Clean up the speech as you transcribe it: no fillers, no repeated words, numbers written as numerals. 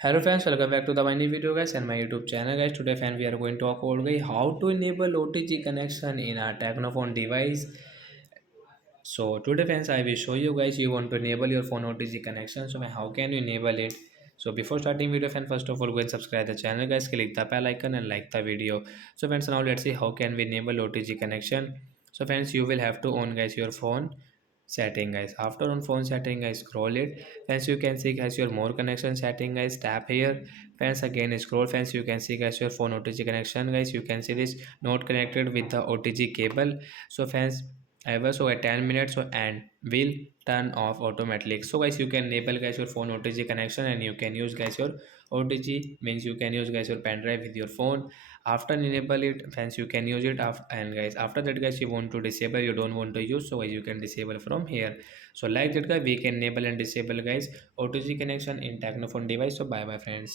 Hello friends, welcome back to the my new video guys and my YouTube channel guys. Today fan we are going to talk about guys how to enable OTG connection in our Technophone device. So today fans I will show you guys you want to enable your phone OTG connection. So how can you enable it? So before starting video fan, first of all go and subscribe the channel guys, click the bell icon and like the video. So friends, now let's see how can we enable OTG connection. So friends, you will have to on guys your phone setting guys. After on phone setting guys, scroll it. Friends, you can see guys your more connection setting guys, tap here. Friends, again scroll. Friends, you can see guys your phone OTG connection guys. You can see this not connected with the OTG cable. So friends, ever so at 10 minutes and will turn off automatically. So guys, you can enable guys your phone OTG connection and you can use guys your OTG means you can use guys your pen drive with your phone. After enable it friends, you can use it and guys after that guys you want to disable, you don't want to use, so guys you can disable from here. So like that guys we can enable and disable guys OTG connection in Technophone device. So bye bye friends.